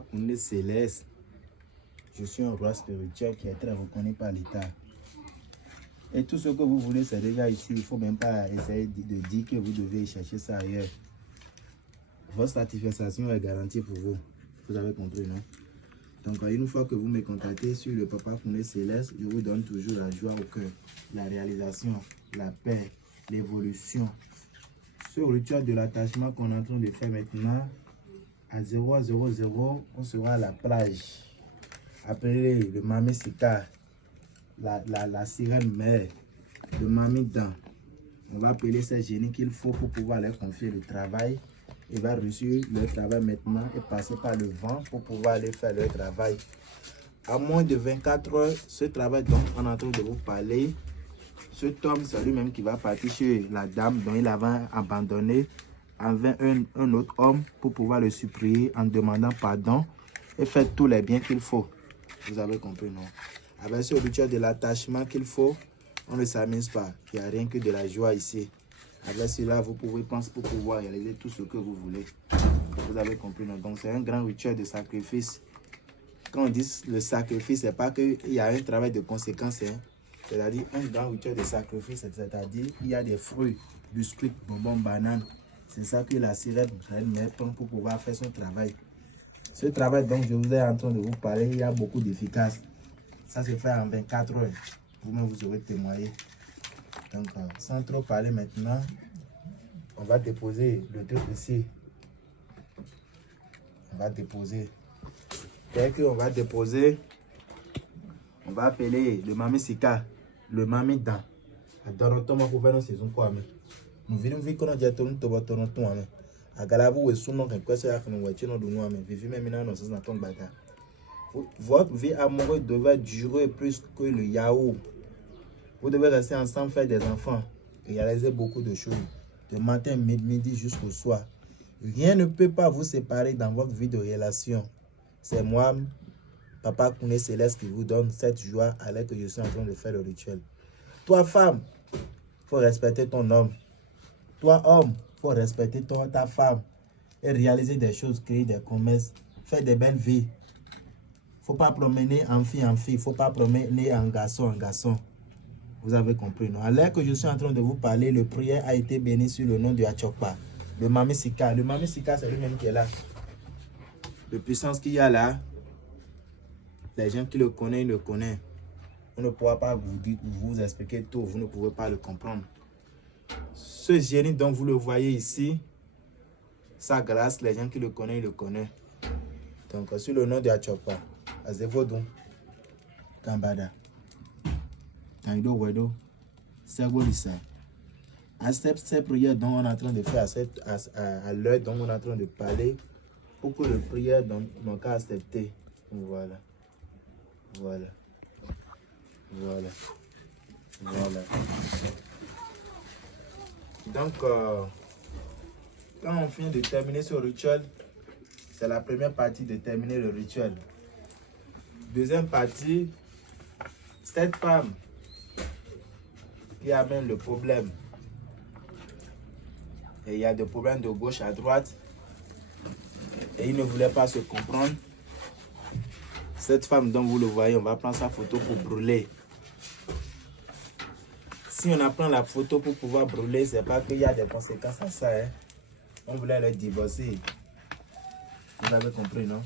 Koundé Céleste, je suis un roi spirituel qui est très reconnu par l'État. Et tout ce que vous voulez, c'est déjà ici. Il ne faut même pas essayer de dire que vous devez chercher ça ailleurs. Votre satisfaction est garantie pour vous. Vous avez compris, non? Donc, une fois que vous me contactez sur le Papa Koundé Céleste, je vous donne toujours la joie au cœur, la réalisation, la paix, l'évolution. Ce rituel de l'attachement qu'on est en train de faire maintenant, à 000, on sera à la plage. Appelez le Mami Sika, la sirène mère, le Mami Dan. On va appeler ces génies qu'il faut pour pouvoir leur confier le travail. Ils vont réussir leur travail maintenant et passer par le vent pour pouvoir aller faire leur travail. À moins de 24 heures, ce travail dont on est en train de vous parler, cet homme, c'est lui-même qui va partir chez la dame dont il avait abandonné avec un autre homme pour pouvoir le supplier en demandant pardon et faire tous les biens qu'il faut. Vous avez compris, non? Avec ce rituel de l'attachement qu'il faut, on ne s'amuse pas. Il n'y a rien que de la joie ici. Avec cela, vous pouvez penser pour pouvoir réaliser tout ce que vous voulez. Vous avez compris, non? Donc, c'est un grand rituel de sacrifice. Quand on dit le sacrifice, ce n'est pas qu'il y a un travail de conséquence. Hein? C'est-à-dire un grand rituel de sacrifice, c'est-à-dire qu'il y a des fruits, biscuits, bonbons, bananes. C'est ça que la sirène prend pour pouvoir faire son travail. Ce travail dont je vous ai en train de vous parler, il y a beaucoup d'efficace. Ça se fait en 24 heures. Vous-même, vous aurez témoigné. Donc, sans trop parler maintenant, on va déposer le truc ici. On va déposer. Dès qu'on va déposer, on va appeler le Mami Sika, le Mami Dan. Adorotoma pour faire nos saisons quoi, mais nous vivons vie qu'on a dit à ton tour, mais à Galavu et Sounon, et quoi c'est à nous voiture de nous, mais vivez même dans nos sens ton bata. Votre vie amoureuse devait durer plus que le yaourt. Vous devez rester ensemble, faire des enfants et réaliser beaucoup de choses. De matin, midi jusqu'au soir. Rien ne peut pas vous séparer dans votre vie de relation. C'est moi, Papa Koundé Céleste, qui vous donne cette joie alors que je suis en train de faire le rituel. Toi, femme, il faut respecter ton homme. Toi, homme, il faut respecter ta femme et réaliser des choses, créer des commerces, faire des belles vies. Il ne faut pas promener en fille. Il ne faut pas promener en garçon. Vous avez compris, non? Alors que je suis en train de vous parler, le prière a été béni sur le nom de Achokpa, le Mami Sika. Le Mami Sika, c'est lui-même qui est là. La puissance qu'il y a là, les gens qui le connaissent, ils le connaissent. On ne pourra pas vous expliquer tout, vous ne pouvez pas le comprendre. Ce génie dont vous le voyez ici, sa grâce, les gens qui le connaissent, ils le connaissent. Donc, sur le nom de Achokpa, Azevodon, Kambada. Taido Wedo, Sergolissa. Accepte ces prières dont on est en train de faire, à l'heure dont on est en train de parler, pour que le prière n'ont qu'à accepter. Voilà. Donc, quand on finit de terminer ce rituel, c'est la première partie de terminer le rituel. Deuxième partie, cette femme qui amène le problème. Et il y a des problèmes de gauche à droite. Et il ne voulait pas se comprendre. Cette femme dont vous le voyez, on va prendre sa photo pour brûler. Si on prend la photo pour pouvoir brûler, c'est pas qu'il y a des conséquences à ça. Hein. On voulait le divorcer. Vous avez compris, non?